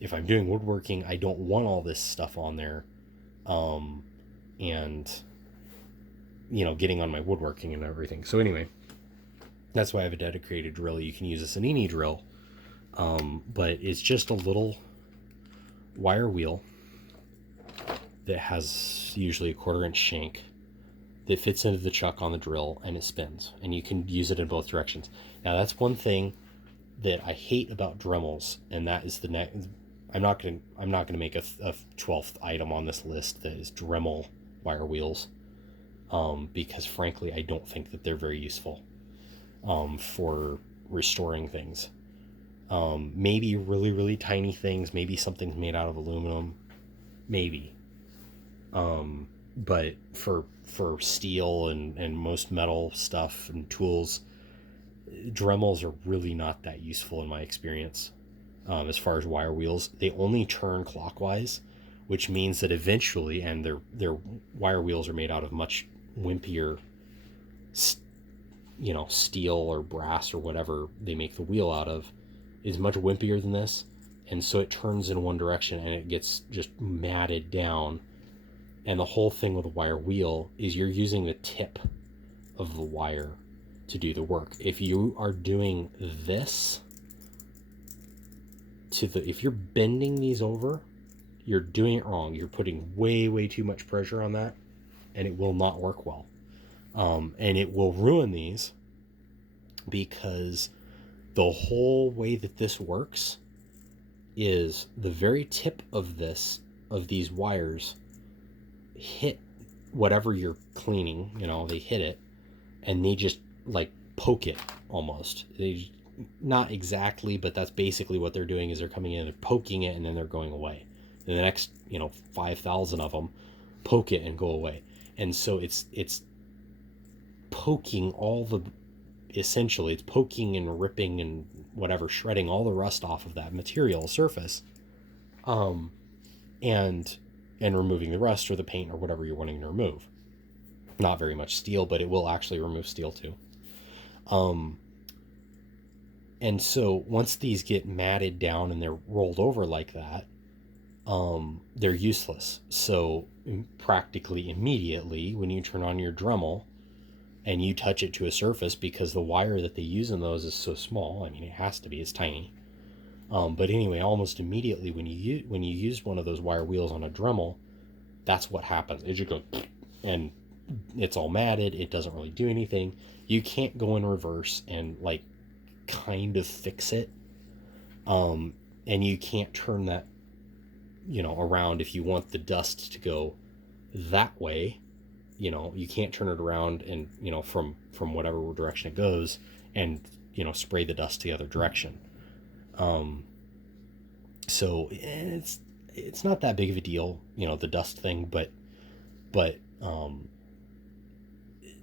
if I'm doing woodworking, I don't want all this stuff on there, and getting on my woodworking and everything. So anyway, that's why I have a dedicated drill. You can use a Sanini drill, but it's just a little wire wheel that has usually a 1/4 inch shank that fits into the chuck on the drill, and it spins, and you can use it in both directions. Now that's one thing that I hate about Dremels, and that is the next. I'm not gonna make a 12th item on this list that is Dremel wire wheels, because frankly I don't think that they're very useful for restoring things. Maybe really, really tiny things, maybe something's made out of aluminum, maybe. But for steel and most metal stuff and tools, Dremels are really not that useful in my experience. As far as wire wheels, they only turn clockwise, which means that eventually, and their wire wheels are made out of much wimpier, steel or brass or whatever they make the wheel out of, is much wimpier than this, and so it turns in one direction and it gets just matted down. And the whole thing with a wire wheel is you're using the tip of the wire to do the work. If you are doing this if you're bending these over, you're doing it wrong. You're putting way, way too much pressure on that, and it will not work well. And it will ruin these, because the whole way that this works is the very tip of these wires hit whatever you're cleaning, they hit it, and they just like poke it almost. They, not exactly, but that's basically what they're doing, is they're coming in and poking it, and then they're going away. And the next 5,000 of them poke it and go away. And so it's poking essentially it's poking and ripping and whatever, shredding all the rust off of that material surface, and removing the rust or the paint or whatever you're wanting to remove. Not very much steel, but it will actually remove steel too. And so once these get matted down and they're rolled over like that, they're useless. So practically immediately, when you turn on your Dremel and you touch it to a surface, because the wire that they use in those is so small, I mean, it has to be, it's tiny. But anyway, almost immediately when you use one of those wire wheels on a Dremel, that's what happens. It just goes, and it's all matted. It doesn't really do anything. You can't go in reverse and like kind of fix it, and you can't turn that around if you want the dust to go that way. You can't turn it around and from whatever direction it goes, and spray the dust the other direction. So it's not that big of a deal, the dust thing, but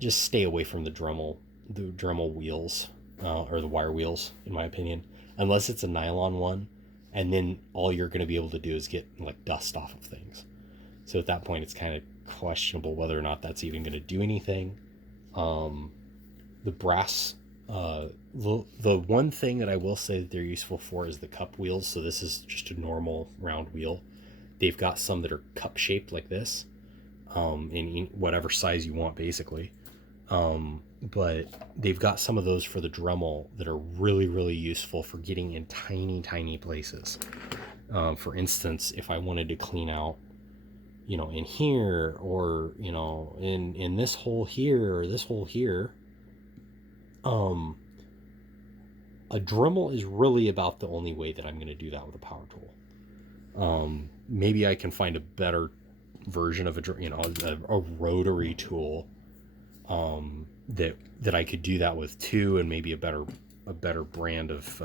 just stay away from the Dremel wheels, or the wire wheels, in my opinion, unless it's a nylon one, and then all you're going to be able to do is get like dust off of things. So at that point, it's kind of questionable whether or not that's even going to do anything. The brass, the one thing that I will say that they're useful for is the cup wheels. So this is just a normal round wheel. They've got some that are cup shaped like this, in whatever size you want, basically. But they've got some of those for the Dremel that are really, really useful for getting in tiny, tiny places. For instance, if I wanted to clean out, in here, or, in this hole here, or this hole here, a Dremel is really about the only way that I'm going to do that with a power tool. Maybe I can find a better version of a rotary tool, that I could do that with too, and maybe a better brand of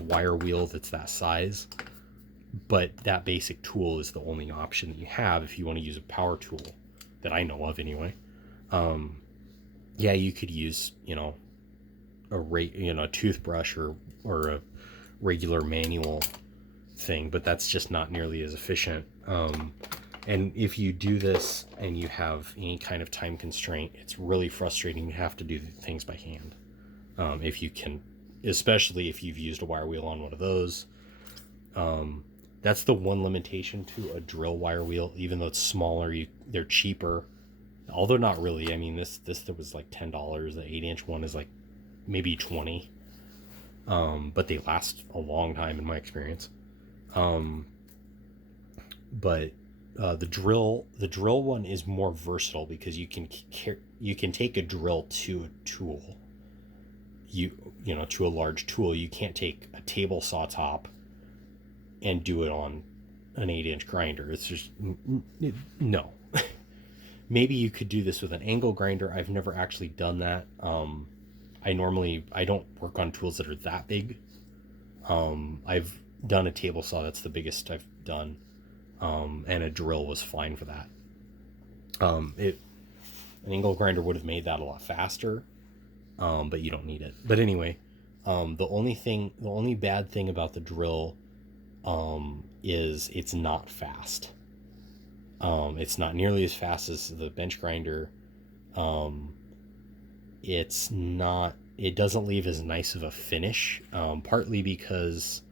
wire wheel that's that size. But that basic tool is the only option that you have if you want to use a power tool that I know of anyway. Yeah, you could use a toothbrush or a regular manual thing, but that's just not nearly as efficient. And if you do this and you have any kind of time constraint, it's really frustrating to have to do things by hand. If you can, especially if you've used a wire wheel on one of those, That's the one limitation to a drill wire wheel. Even though it's smaller, they're cheaper. Although not really. I mean, this was like $10. The 8-inch one is like maybe 20. But they last a long time in my experience. But the drill one is more versatile because you can take a drill to a tool. To a large tool. You can't take a table saw top and do it on an 8-inch grinder. It's just no. Maybe you could do this with an angle grinder. I've never actually done that. I don't work on tools that are that big. I've done a table saw. That's the biggest I've done. And a drill was fine for that. An angle grinder would have made that a lot faster. But you don't need it. But anyway, the only bad thing about the drill, is it's not fast. It's not nearly as fast as the bench grinder. It doesn't leave as nice of a finish, partly because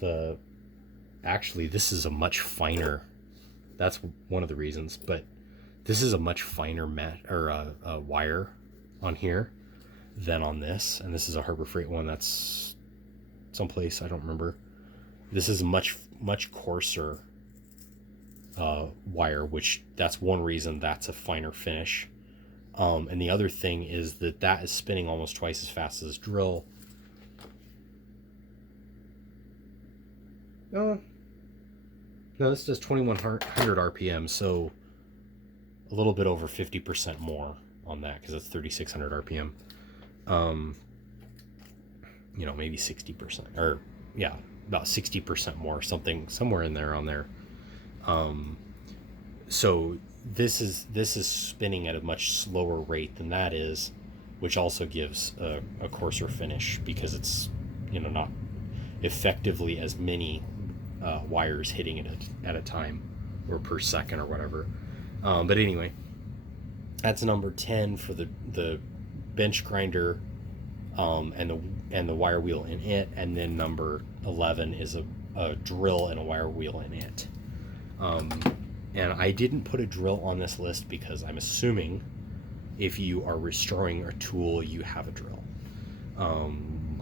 this is a much finer, that's one of the reasons, but this is a much finer wire on here than on this, and this is a Harbor Freight one that's someplace, I don't remember. This is a much coarser wire, which that's one reason that's a finer finish. And the other thing is that is spinning almost twice as fast as this drill. No, this does 2100 RPM, so a little bit over 50% more on that because it's 3600 RPM. Maybe 60%, or yeah, about 60% more, somewhere in there on there. So this is spinning at a much slower rate than that is, which also gives a coarser finish because it's not effectively as many wires hitting it at a time or per second or whatever. But anyway, that's number 10 for the bench grinder, and the wire wheel in it, and then number 11 is a drill and a wire wheel in it. And I didn't put a drill on this list because I'm assuming if you are restoring a tool, you have a drill.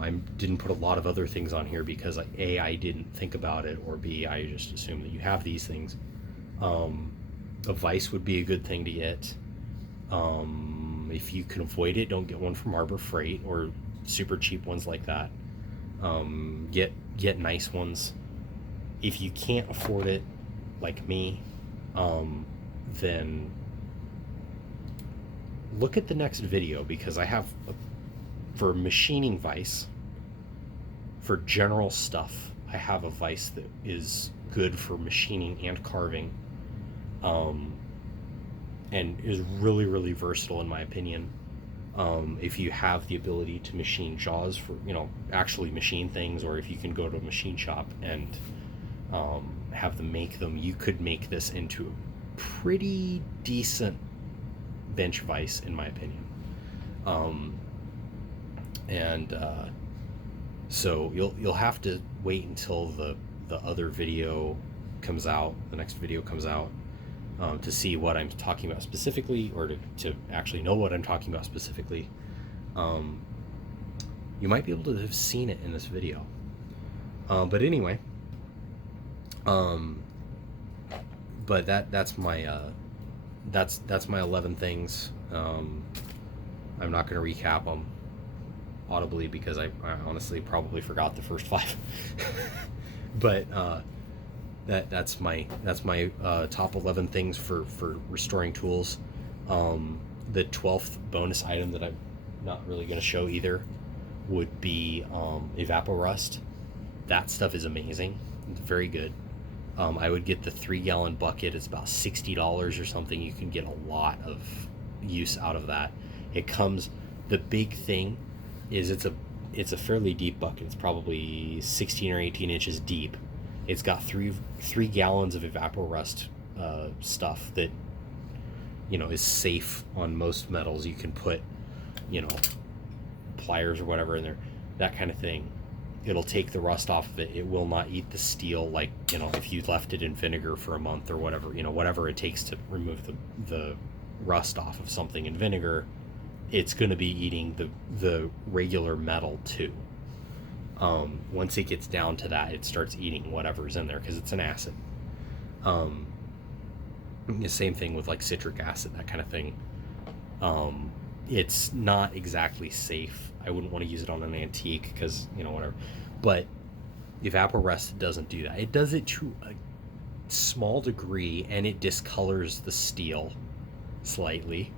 I didn't put a lot of other things on here because A, I didn't think about it, or B, I just assumed that you have these things. A vise would be a good thing to get. If you can avoid it, don't get one from Harbor Freight or super cheap ones like that. Get nice ones. If you can't afford it, like me, then look at the next video, because I have for machining vise, for general stuff, I have a vise that is good for machining and carving, and is really, really versatile in my opinion. If you have the ability to machine jaws for, actually machine things, or if you can go to a machine shop and have them make them, you could make this into a pretty decent bench vise in my opinion. So you'll have to wait until the other video comes out, the next video comes out, to see what I'm talking about specifically, or to actually know what I'm talking about specifically. You might be able to have seen it in this video. But anyway, but that's my that's my 11 things. I'm not going to recap them audibly because I honestly probably forgot the first 5. But that's my top 11 things for restoring tools. The 12th bonus item that I'm not really going to show either would be Evapo Rust. That stuff is amazing. It's very good. I would get the 3-gallon bucket. It's about $60 or something. You can get a lot of use out of that. It comes, the big thing is it's a fairly deep bucket. It's probably 16 or 18 inches deep. It's got three gallons of Evapo Rust stuff that is safe on most metals. You can put pliers or whatever in there, that kind of thing. it'll take the rust off of it. It will not eat the steel like, if you left it in vinegar for a month or whatever, whatever it takes to remove the rust off of something in vinegar, it's going to be eating the regular metal too. Once it gets down to that, it starts eating whatever's in there because it's an acid. Um, the same thing with like citric acid, that kind of thing. It's not exactly safe. I wouldn't want to use it on an antique because, whatever. But Evapo Rust doesn't do that. It does it to a small degree, and it discolors the steel slightly.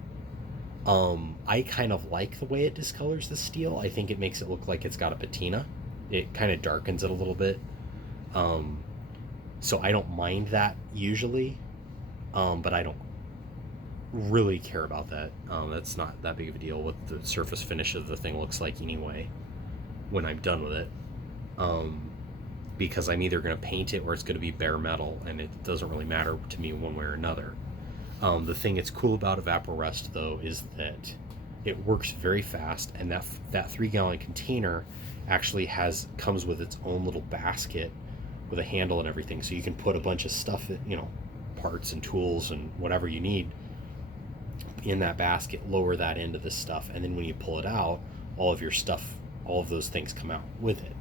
I kind of like the way it discolors the steel. I think it makes it look like it's got a patina. It kind of darkens it a little bit. So I don't mind that usually, but I don't really care about that. That's not that big of a deal. What the surface finish of the thing looks like anyway when I'm done with it. Because I'm either going to paint it or it's going to be bare metal, and it doesn't really matter to me one way or another. The thing that's cool about Evapo Rust, though, is that it works very fast, and that 3-gallon container actually comes with its own little basket with a handle and everything, so you can put a bunch of stuff, parts and tools and whatever you need in that basket, lower that into this stuff, and then when you pull it out, all of your stuff, all of those things come out with it.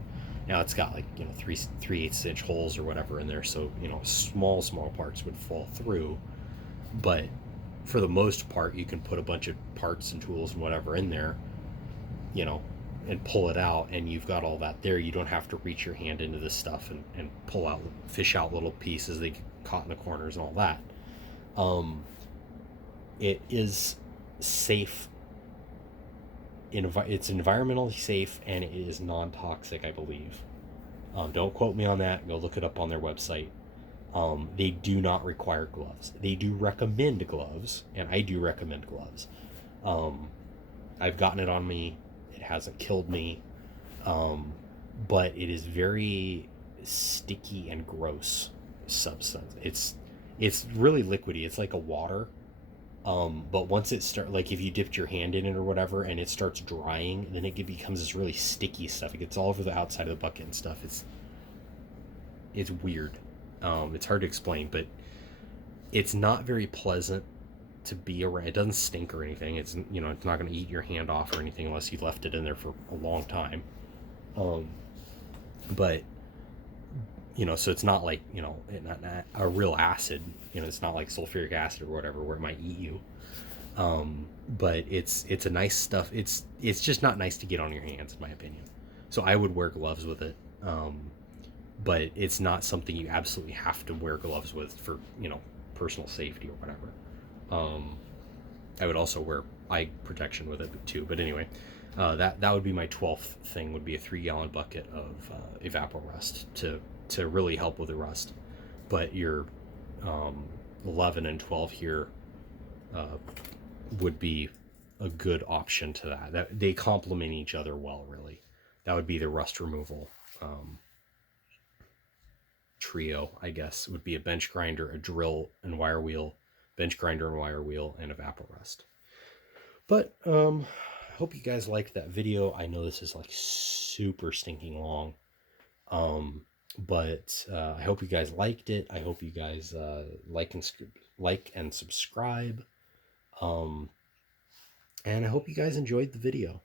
Now it's got like 3/8 inch holes or whatever in there, so small parts would fall through, but for the most part you can put a bunch of parts and tools and whatever in there, and pull it out, and you've got all that there. You don't have to reach your hand into this stuff and fish out little pieces that get caught in the corners and all that. It is safe. It's environmentally safe, and it is non-toxic, I believe. Don't quote me on that. Go look it up on their website. They do not require gloves. They do recommend gloves, and I do recommend gloves. I've gotten it on me. It hasn't killed me, but it is very sticky and gross substance. It's really liquidy. It's like a water. But once it like if you dipped your hand in it or whatever and it starts drying, then it becomes this really sticky stuff. It gets all over the outside of the bucket and stuff. It's weird. It's hard to explain, but it's not very pleasant to be around. It doesn't stink or anything. It's it's not going to eat your hand off or anything unless you left it in there for a long time. But so it's not like not a real acid. It's not like sulfuric acid or whatever where it might eat you. But it's a nice stuff. It's just not nice to get on your hands, in my opinion. So I would wear gloves with it. But it's not something you absolutely have to wear gloves with for personal safety or whatever. I would also wear eye protection with it too. But anyway, that would be my 12th thing. Would be a 3-gallon bucket of Evapo Rust to really help with the rust. But your 11 and 12 here would be a good option to that. They complement each other well, really. That would be the rust removal trio, I guess. Would be a bench grinder, a drill and wire wheel, bench grinder and wire wheel, and Evapo Rust. But I hope you guys liked that video. I know this is like super stinking long. But I hope you guys liked it. I hope you guys like and subscribe. And I hope you guys enjoyed the video.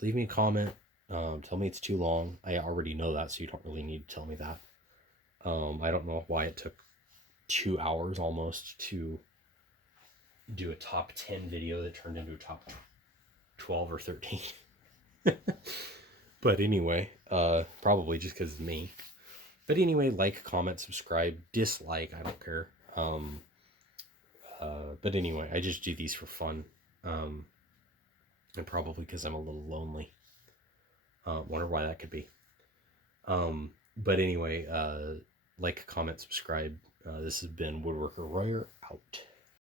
Leave me a comment. Tell me it's too long. I already know that, so you don't really need to tell me that. I don't know why it took 2 hours almost to do a top 10 video that turned into a top 12 or 13. But anyway, probably just because of me. But anyway, like, comment, subscribe, dislike, I don't care. But anyway, I just do these for fun. And probably because I'm a little lonely. Wonder why that could be. But anyway, like, comment, subscribe. This has been Woodworker Royer, out.